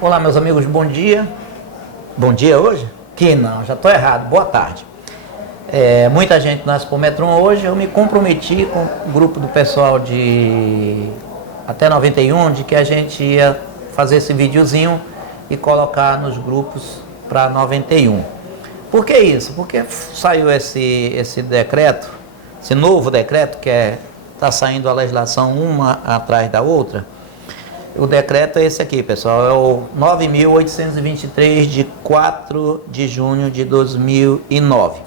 Olá, meus amigos, bom dia. Bom dia hoje? Que não, já estou errado, boa tarde. Muita gente na Expometron hoje, eu me comprometi com o grupo do pessoal de até 91, de que a gente ia fazer esse videozinho e colocar nos grupos para 91. Por que isso? Porque saiu esse decreto, esse novo decreto, que está saindo a legislação uma atrás da outra. O decreto é esse aqui, pessoal, é o 9.823 de 4 de junho de 2009.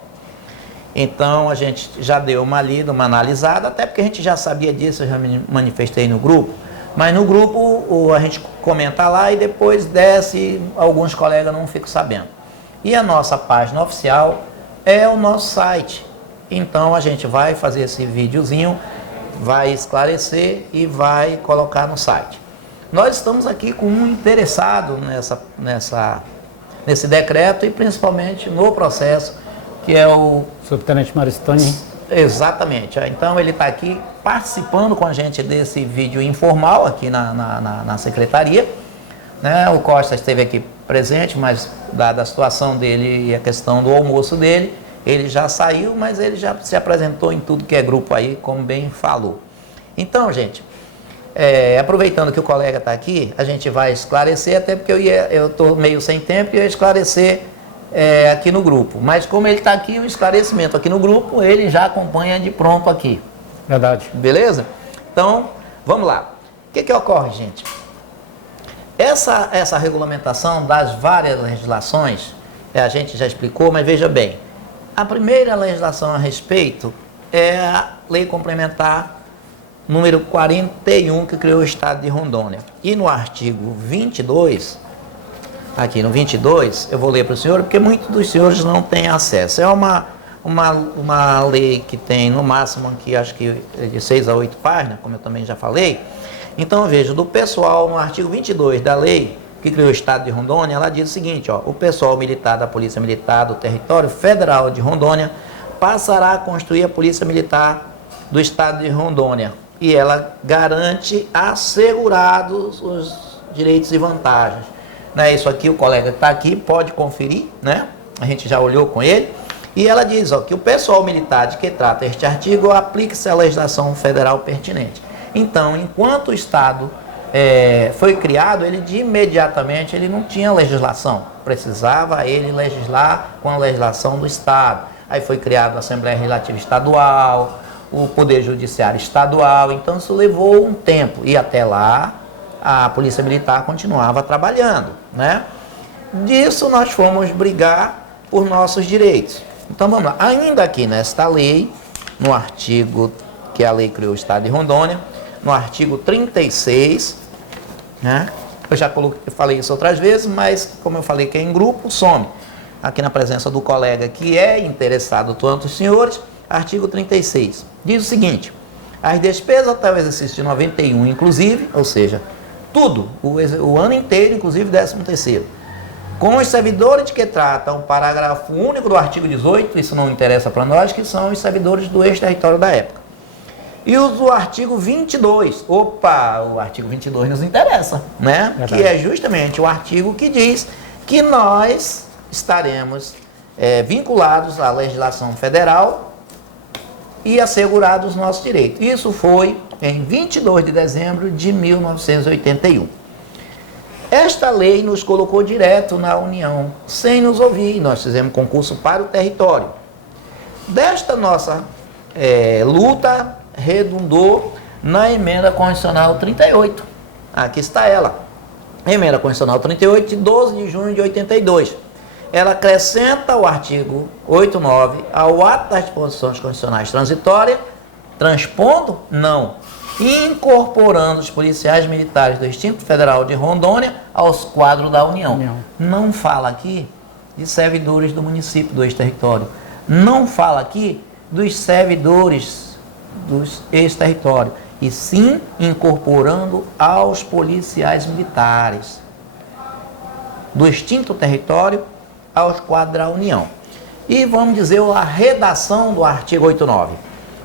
Então a gente já deu uma lida, uma analisada, até porque a gente já sabia disso, eu já me manifestei no grupo, mas no grupo a gente comenta lá e depois desce, alguns colegas não ficam sabendo. E a nossa página oficial é o nosso site, então a gente vai fazer esse videozinho, vai esclarecer e vai colocar no site. Nós estamos aqui com um interessado nesse decreto e principalmente no processo, que é o subtenente Maristoni. Exatamente. Então ele está aqui participando com a gente desse vídeo informal aqui na secretaria. Né? O Costa esteve aqui presente, mas dada a situação dele e a questão do almoço dele, ele já saiu, mas ele já se apresentou em tudo que é grupo aí, como bem falou. Então, gente, aproveitando que o colega está aqui, a gente vai esclarecer, até porque eu estou meio sem tempo e eu ia esclarecer aqui no grupo. Mas como ele está aqui, o esclarecimento aqui no grupo, ele já acompanha de pronto aqui. Verdade. Beleza? Então, vamos lá. O que ocorre, gente? Essa regulamentação das várias legislações, a gente já explicou, mas veja bem. A primeira legislação a respeito é a Lei Complementar número 41, que criou o Estado de Rondônia. E no artigo 22, aqui no 22, eu vou ler para o senhor, porque muitos dos senhores não têm acesso. É uma lei que tem, no máximo, aqui, acho que de 6 a 8 páginas, como eu também já falei. Então, veja, do pessoal, no artigo 22 da lei, que criou o Estado de Rondônia, ela diz o seguinte, ó, o pessoal militar da Polícia Militar do Território Federal de Rondônia passará a construir a Polícia Militar do Estado de Rondônia, e ela garante assegurados os direitos e vantagens. Né? Isso aqui, o colega que está aqui pode conferir, né? A gente já olhou com ele. E ela diz que o pessoal militar de que trata este artigo aplique-se à legislação federal pertinente. Então, enquanto o Estado foi criado, ele imediatamente ele não tinha legislação. Precisava ele legislar com a legislação do Estado. Aí foi criada a Assembleia Legislativa Estadual, o Poder Judiciário Estadual, então isso levou um tempo, e até lá a Polícia Militar continuava trabalhando, né? Disso nós fomos brigar por nossos direitos. Então vamos lá, ainda aqui nesta lei, no artigo que a lei criou o Estado de Rondônia, no artigo 36, né? Eu já falei isso outras vezes, mas como eu falei que é em grupo, some. Aqui na presença do colega que é interessado, tanto os senhores, artigo 36, diz o seguinte: as despesas até o exercício de 91, inclusive, ou seja, tudo, o ano inteiro, inclusive 13º, com os servidores de que trata o parágrafo único do artigo 18, isso não interessa para nós, que são os servidores do ex-território da época. E os do artigo 22, o artigo 22 nos interessa, né? Verdade. Que é justamente o artigo que diz que nós estaremos vinculados à legislação federal e assegurados os nossos direitos. Isso foi em 22 de dezembro de 1981. Esta lei nos colocou direto na União, sem nos ouvir. Nós fizemos concurso para o território. Desta nossa luta, redundou na Emenda Constitucional 38. Aqui está ela. Emenda Constitucional 38, de 12 de junho de 82. Ela acrescenta o artigo 89 ao ato das disposições constitucionais transitórias, transpondo? Não. Incorporando os policiais militares do Distrito Federal de Rondônia aos quadros da União. Não fala aqui de servidores do município, do ex-território. Não fala aqui dos servidores dos ex-território, e sim incorporando aos policiais militares do extinto território aos quadros da União. E vamos dizer a redação do artigo 89.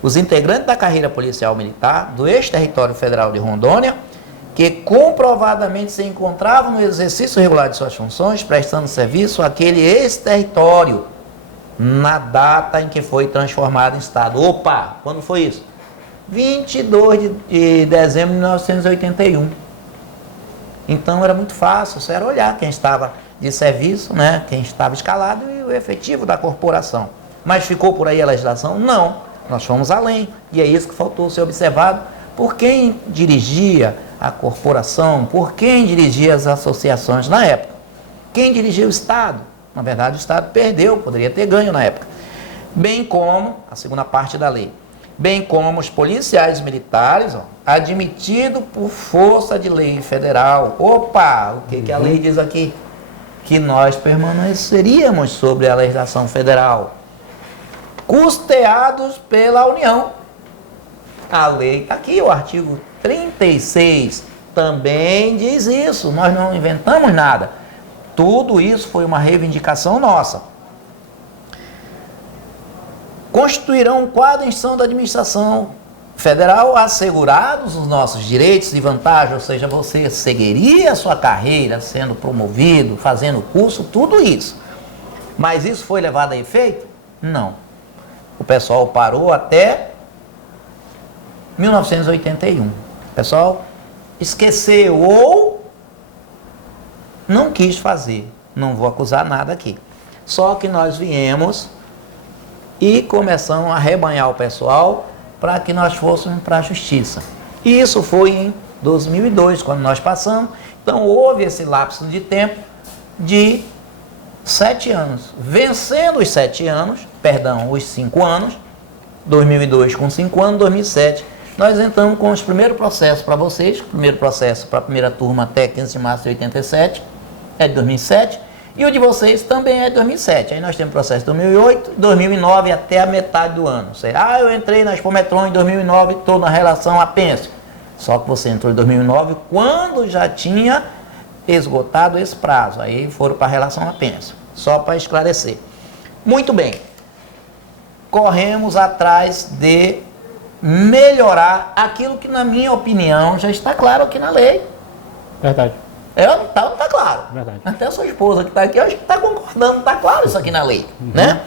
os integrantes da carreira policial militar do ex-território federal de Rondônia, que comprovadamente se encontravam no exercício regular de suas funções, prestando serviço àquele ex-território, na data em que foi transformado em Estado. Opa, quando foi isso? 22 de dezembro de 1981. Então era muito fácil, só era olhar quem estava de serviço, né, quem estava escalado e o efetivo da corporação. Mas ficou por aí a legislação? Não, nós fomos além, e é isso que faltou ser observado por quem dirigia a corporação, por quem dirigia as associações na época. Quem dirigia o Estado? Na verdade, o Estado perdeu, poderia ter ganho na época. Bem como, a segunda parte da lei, bem como os policiais militares, admitido por força de lei federal. Opa, o que a lei diz aqui? Que nós permaneceríamos sobre a legislação federal, custeados pela União. A lei está aqui, o artigo 36 também diz isso, nós não inventamos nada. Tudo isso foi uma reivindicação nossa. Constituirão um quadro em ação da administração federal assegurados os nossos direitos e vantagens, ou seja, você seguiria a sua carreira sendo promovido, fazendo curso, tudo isso. Mas isso foi levado a efeito? Não. O pessoal parou até 1981. O pessoal esqueceu ou não quis fazer. Não vou acusar nada aqui. Só que nós viemos e começamos a rebanhar o pessoal para que nós fôssemos para a justiça. E isso foi em 2002, quando nós passamos. Então houve esse lapso de tempo de 7 anos. Vencendo os 7 anos, perdão, os 5 anos, 2002 com 5 anos, 2007, nós entramos com os primeiros processos para vocês. O primeiro processo para a primeira turma até 15 de março de 87, é de 2007, e o de vocês também é de 2007. Aí nós temos processo de 2008, 2009 até a metade do ano. Eu entrei na Expometron em 2009, estou na relação a pênsil. Só que você entrou em 2009 quando já tinha esgotado esse prazo. Aí foram para a relação a pênsil. Só para esclarecer. Muito bem. Corremos atrás de melhorar aquilo que, na minha opinião, já está claro aqui na lei. Verdade. Não está claro. Verdade. Até a sua esposa que está aqui, eu acho que está concordando, está claro isso aqui na lei. Né?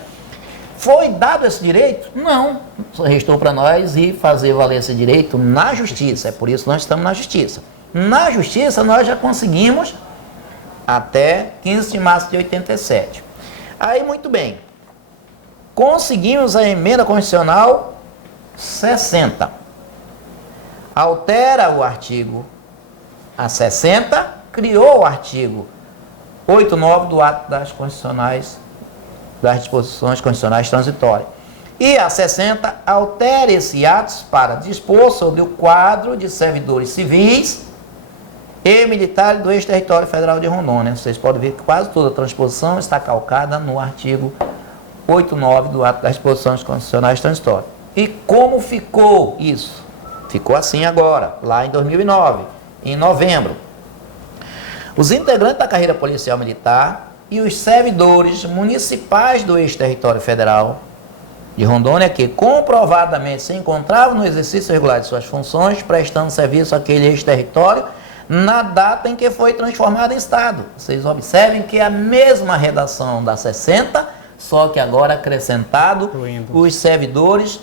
Foi dado esse direito? Não. Só restou para nós ir fazer valer esse direito na justiça. É por isso que nós estamos na justiça. Na justiça nós já conseguimos até 15 de março de 87. Aí, muito bem. Conseguimos a emenda constitucional 60. Altera o artigo a 60, criou o artigo 89 do ato das constitucionais, das disposições constitucionais transitórias. E a 60 altera esse ato para dispor sobre o quadro de servidores civis e militares do ex-território federal de Rondônia. Vocês podem ver que quase toda a transposição está calcada no artigo 89 do ato das disposições constitucionais transitórias. E como ficou isso? Ficou assim agora, lá em 2009, em novembro. Os integrantes da carreira policial militar e os servidores municipais do ex-território federal de Rondônia que comprovadamente se encontravam no exercício regular de suas funções, prestando serviço àquele ex-território na data em que foi transformado em Estado. Vocês observem que é a mesma redação da 60, só que agora acrescentado os servidores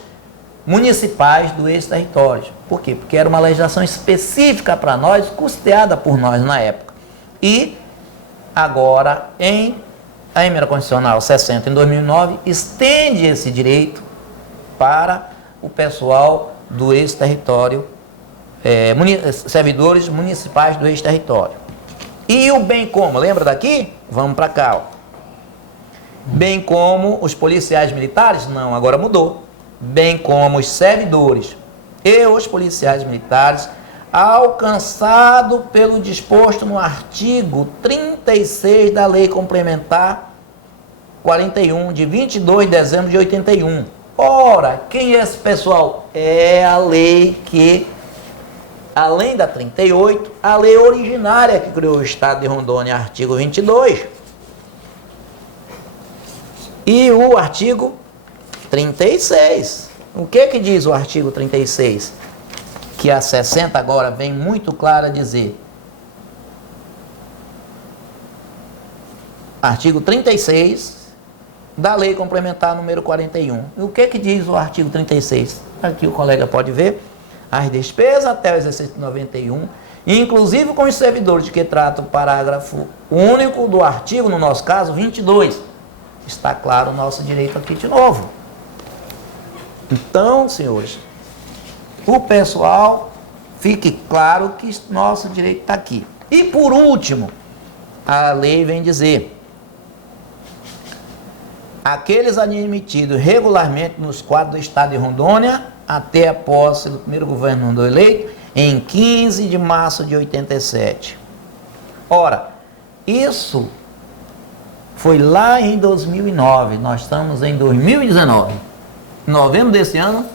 municipais do ex-território. Por quê? Porque era uma legislação específica para nós, custeada por nós na época. E agora, a emenda constitucional 60 em 2009, estende esse direito para o pessoal do ex-território, servidores municipais do ex-território. E o bem como, lembra daqui? Vamos para cá. Ó. Bem como os policiais militares? Não, agora mudou. Bem como os servidores e os policiais militares, alcançado pelo disposto no artigo 36 da Lei Complementar 41, de 22 de dezembro de 81. Ora, quem é esse pessoal? É a lei que, além da 38, a lei originária que criou o Estado de Rondônia, artigo 22, e o artigo 36. O que diz o artigo 36? Que a 60 agora vem muito claro a dizer. Artigo 36 da Lei Complementar número 41. E o que diz o artigo 36? Aqui o colega pode ver. As despesas até o exercício 91, inclusive com os servidores que trata o parágrafo único do artigo, no nosso caso, 22. Está claro o nosso direito aqui de novo. Então, senhores, o pessoal, fique claro que nosso direito está aqui. E por último, a lei vem dizer: aqueles admitidos regularmente nos quadros do Estado de Rondônia até a posse do primeiro governador eleito em 15 de março de 87. Ora, isso foi lá em 2009, nós estamos em 2019. Em novembro desse ano,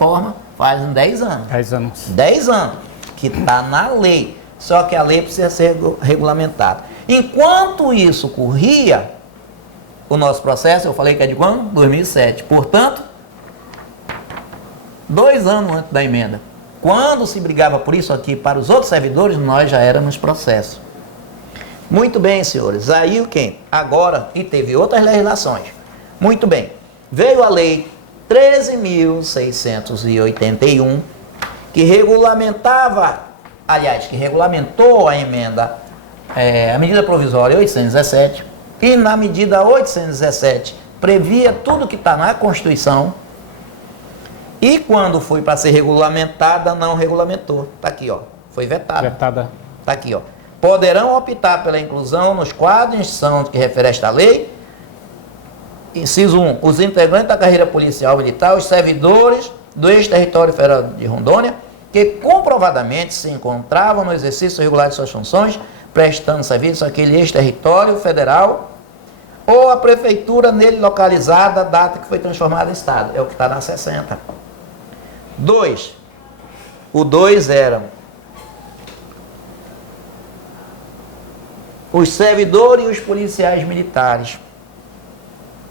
faz 10 anos. 10 anos. 10 anos, que está na lei, só que a lei precisa ser regulamentada. Enquanto isso corria, o nosso processo, eu falei que é de quando? 2007. Portanto, 2 anos antes da emenda. Quando se brigava por isso aqui para os outros servidores, nós já éramos processo. Muito bem, senhores. Aí o quê? Agora, e teve outras legislações. Muito bem. Veio a lei 13.681, que regulamentou a emenda, a medida provisória 817, e na medida 817 previa tudo que está na Constituição, e quando foi para ser regulamentada, não regulamentou. Está aqui, ó. Foi vetada. Está aqui, ó. Poderão optar pela inclusão nos quadros de instrução que refere a esta lei. Inciso 1. Os integrantes da carreira policial militar, os servidores do ex-território federal de Rondônia, que comprovadamente se encontravam no exercício regular de suas funções, prestando serviço àquele ex-território federal, ou a prefeitura nele localizada, a data que foi transformada em Estado. É o que está na 60. 2. O 2 era os servidores e os policiais militares,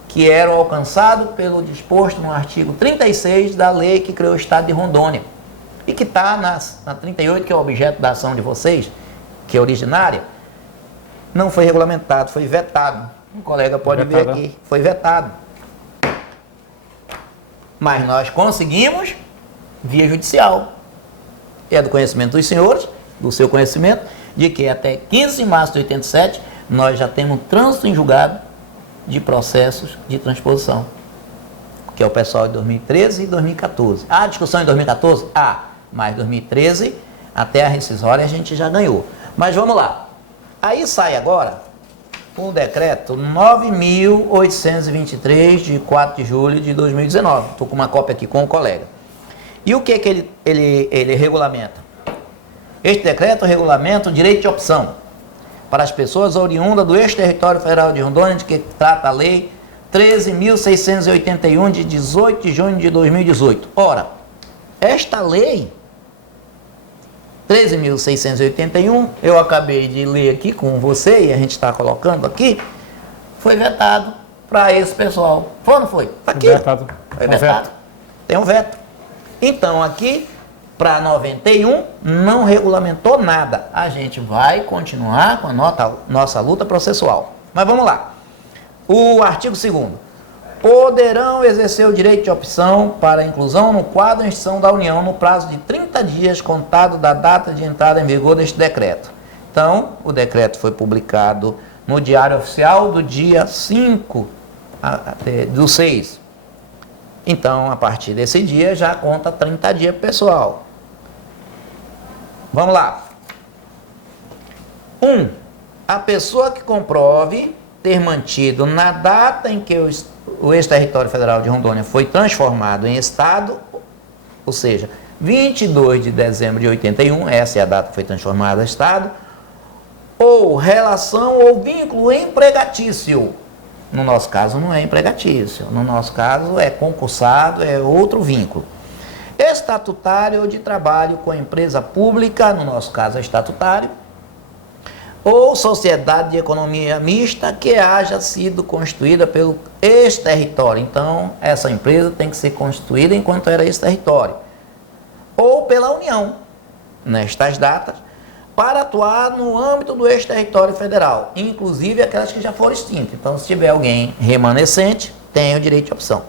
que eram alcançados pelo disposto no artigo 36 da lei que criou o Estado de Rondônia, e que está na 38, que é o objeto da ação de vocês, que é originária, não foi regulamentado, foi vetado. Um colega pode ver aqui, foi vetado. Mas nós conseguimos via judicial. É do conhecimento dos senhores, do seu conhecimento, de que até 15 de março de 87 nós já temos trânsito em julgado de processos de transposição, que é o pessoal de 2013 e 2014. Há discussão em 2014? Mas 2013 até a rescisória a gente já ganhou. Mas vamos lá. Aí sai agora o decreto 9.823 de 4 de julho de 2019. Estou com uma cópia aqui com o colega. E o que ele regulamenta? Este decreto regulamenta o direito de opção para as pessoas oriundas do ex-território federal de Rondônia, de que trata a lei 13.681 de 18 de junho de 2018. Ora, esta lei 13.681, eu acabei de ler aqui com você e a gente está colocando aqui, foi vetado para esse pessoal. Foi ou não foi? Aqui. Vetado. Foi vetado. Tem um veto. Então aqui, para 91, não regulamentou nada. A gente vai continuar com a nossa luta processual. Mas vamos lá. O artigo 2º. Poderão exercer o direito de opção para a inclusão no quadro de instituição da União no prazo de 30 dias contado da data de entrada em vigor deste decreto. Então, o decreto foi publicado no Diário Oficial do dia 5 do 6. Então, a partir desse dia, já conta 30 dias, pessoal. Vamos lá. 1. A pessoa que comprove ter mantido na data em que o ex-território federal de Rondônia foi transformado em Estado, ou seja, 22 de dezembro de 81, essa é a data que foi transformada em Estado, ou relação ou vínculo empregatício. No nosso caso não é empregatício, no nosso caso é concursado, é outro vínculo. Estatutário ou de trabalho com a empresa pública, no nosso caso é estatutário, ou sociedade de economia mista que haja sido constituída pelo ex-território. Então, essa empresa tem que ser constituída enquanto era ex-território. Ou pela União, nestas datas, para atuar no âmbito do ex-território federal, inclusive aquelas que já foram extintas. Então, se tiver alguém remanescente, tem o direito de opção.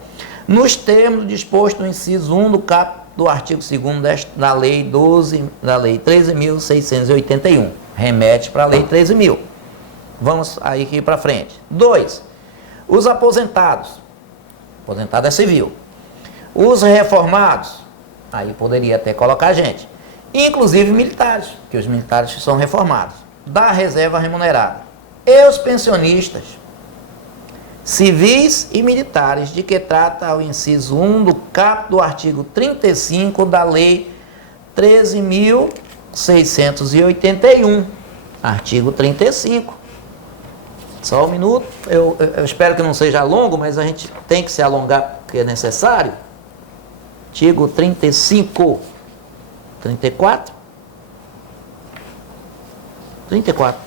Nos termos dispostos no inciso 1 do caput do artigo 2º da Lei 13.681. Remete para a Lei 13.000. Vamos aí aqui para frente. 2. Os aposentados. Aposentado é civil. Os reformados. Aí poderia até colocar gente. Inclusive militares, que os militares são reformados. Da reserva remunerada. E os pensionistas civis e militares, de que trata o inciso 1 do caput do artigo 35 da Lei 13.681, artigo 35. Só um minuto, eu espero que não seja longo, mas a gente tem que se alongar porque é necessário. Artigo 35, 34, 34.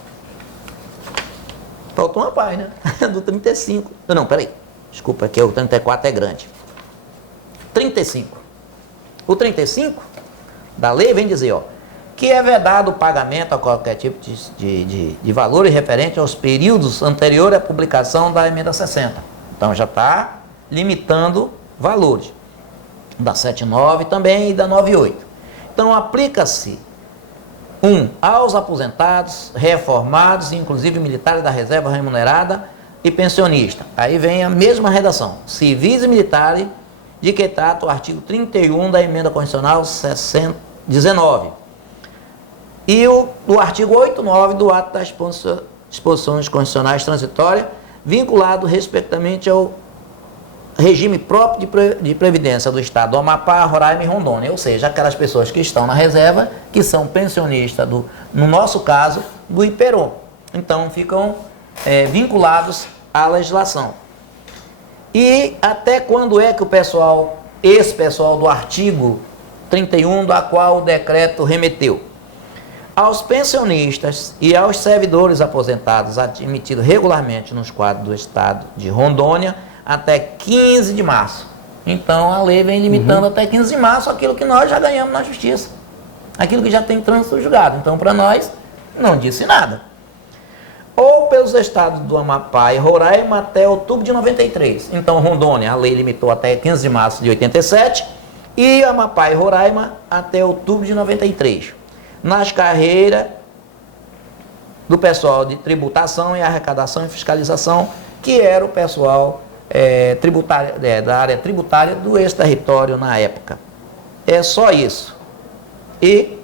Faltou uma página, do 35. Não, peraí. Desculpa, aqui o 34 é grande. 35. O 35 da lei vem dizer, ó, que é vedado o pagamento a qualquer tipo de valor referente aos períodos anteriores à publicação da emenda 60. Então já está limitando valores. Da 79 também e da 98. Então aplica-se aos aposentados, reformados, inclusive militares da reserva remunerada e pensionista. Aí vem a mesma redação. Civis e militares, de que trata o artigo 31 da emenda constitucional 19. E o artigo 89 do ato das disposições constitucionais transitórias, vinculado respectivamente ao regime próprio de previdência do Estado do Amapá, Roraima e Rondônia, ou seja, aquelas pessoas que estão na reserva, que são pensionistas, no nosso caso, do IPEROM. Então, ficam vinculados à legislação. E até quando é que esse pessoal do artigo 31, da qual o decreto remeteu? Aos pensionistas e aos servidores aposentados admitidos regularmente nos quadros do Estado de Rondônia, até 15 de março. Então, a lei vem limitando até 15 de março aquilo que nós já ganhamos na justiça. Aquilo que já tem trânsito julgado. Então, para nós, não disse nada. Ou pelos estados do Amapá e Roraima até outubro de 93. Então, Rondônia, a lei limitou até 15 de março de 87. E Amapá e Roraima até outubro de 93. Nas carreiras do pessoal de tributação e arrecadação e fiscalização, que era o pessoal da área tributária do ex-território na época. É só isso. E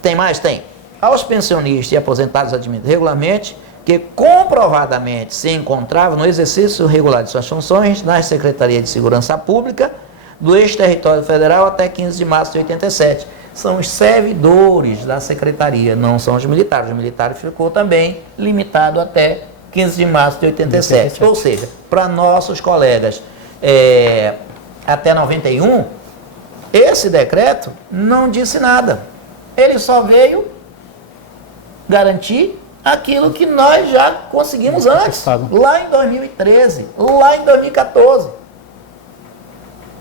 tem mais? Tem. Aos pensionistas e aposentados admitidos regularmente, que comprovadamente se encontravam no exercício regular de suas funções nas Secretarias de Segurança Pública do ex-território federal até 15 de março de 87. São os servidores da Secretaria, não são os militares. Os militares ficou também limitado até 15 de março de 87. Ou seja, para nossos colegas até 91, esse decreto não disse nada. Ele só veio garantir aquilo que nós já conseguimos antes, lá em 2013, lá em 2014.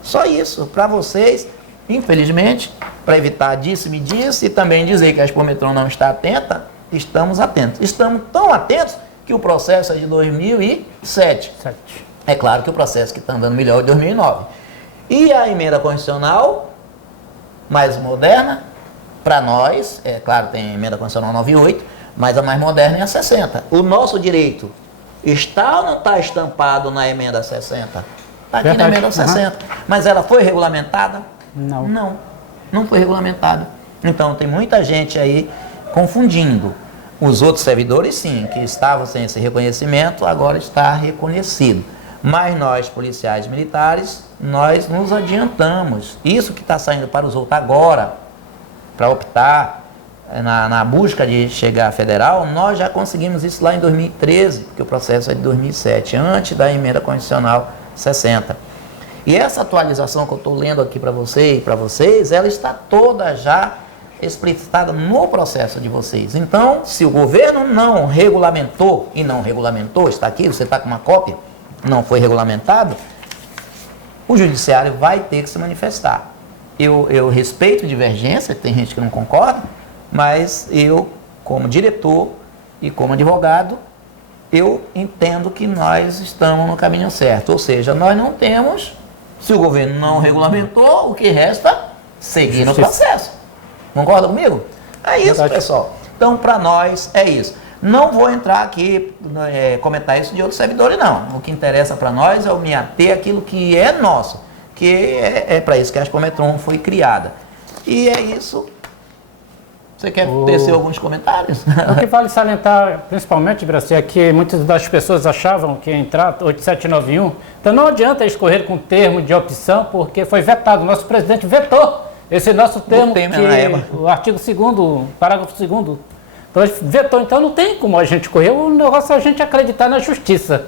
Só isso, para vocês, infelizmente, para evitar disse-me disse e também dizer que a Expometron não está atenta, estamos atentos. Estamos tão atentos que o processo é de 2007. É claro que o processo que está andando melhor é de 2009. E a emenda constitucional mais moderna, para nós, é claro, tem a emenda constitucional 98, mas a mais moderna é a 60. O nosso direito está ou não está estampado na emenda 60? Está aqui na emenda 60. Mas ela foi regulamentada? Não. Não foi regulamentada. Então tem muita gente aí confundindo. Os outros servidores, sim, que estavam sem esse reconhecimento, agora está reconhecido. Mas nós, policiais militares, nós nos adiantamos. Isso que está saindo para os outros agora, para optar na busca de chegar à federal, nós já conseguimos isso lá em 2013, porque o processo é de 2007, antes da emenda constitucional 60. E essa atualização que eu estou lendo aqui para você e para vocês, ela está toda já explicitada no processo de vocês. Então, se o governo não regulamentou, e não regulamentou, está aqui, você está com uma cópia, não foi regulamentado, o judiciário vai ter que se manifestar. Eu respeito divergência, tem gente que não concorda, mas eu, como diretor e como advogado, eu entendo que nós estamos no caminho certo. Ou seja, nós não temos, se o governo não regulamentou, o que resta, seguir no processo. Concorda comigo? É isso, Verdade. pessoal. Então, para nós, é isso. Não vou entrar aqui, comentar isso de outros servidores, não. O que interessa para nós é o me ater àquilo que é nosso, que é para isso que a Expometron foi criada. E é isso. Você quer tecer alguns comentários? O que vale salientar, principalmente, Brasil, é que muitas das pessoas achavam que ia entrar 8791, então não adianta escorrer com termo de opção, porque foi vetado. O nosso presidente vetou esse nosso termo, o artigo 2º, parágrafo 2º. Então ele vetou, então não tem como a gente correr, o negócio é a gente acreditar na justiça.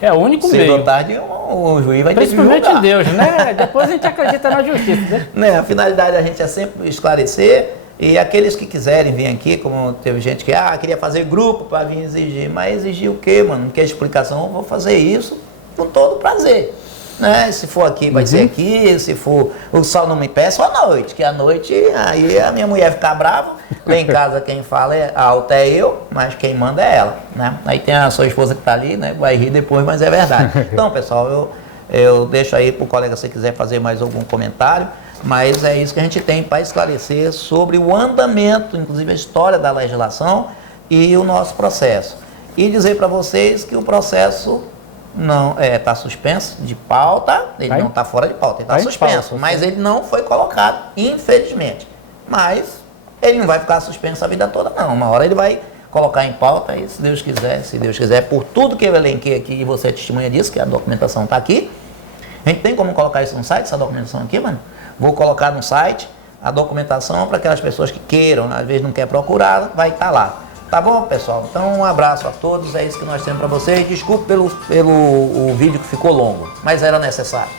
É o único meio. Cedo ou tarde, o juiz vai ter que julgar. Principalmente em Deus, né? Depois a gente acredita na justiça. Né? A finalidade da gente é sempre esclarecer. E aqueles que quiserem vir aqui, como teve gente que queria fazer grupo para vir exigir, mas exigir o quê, mano? Não quer explicação? Eu vou fazer isso com todo prazer. Né? Se for aqui, vai ser aqui. Se for o sol não me peça, à noite, que à noite aí a minha mulher fica brava. Lá em casa quem fala alto é eu, mas quem manda é ela. Né? Aí tem a sua esposa que está ali, né? Vai rir depois, mas é verdade. Então, pessoal, eu deixo aí para o colega se quiser fazer mais algum comentário. Mas é isso que a gente tem para esclarecer sobre o andamento, inclusive a história da legislação e o nosso processo. E dizer para vocês que o processo não está suspenso de pauta, ele não está fora de pauta, ele está suspenso, mas ele não foi colocado, infelizmente. Mas ele não vai ficar suspenso a vida toda, não. Uma hora ele vai colocar em pauta e, se Deus quiser, por tudo que eu elenquei aqui, e você é testemunha disso, que a documentação está aqui. A gente tem como colocar isso no site, essa documentação aqui, mano? Vou colocar no site a documentação para aquelas pessoas que queiram, às vezes não quer procurar, vai estar lá. Tá bom, pessoal? Então um abraço a todos, é isso que nós temos para vocês. Desculpe pelo o vídeo que ficou longo, mas era necessário.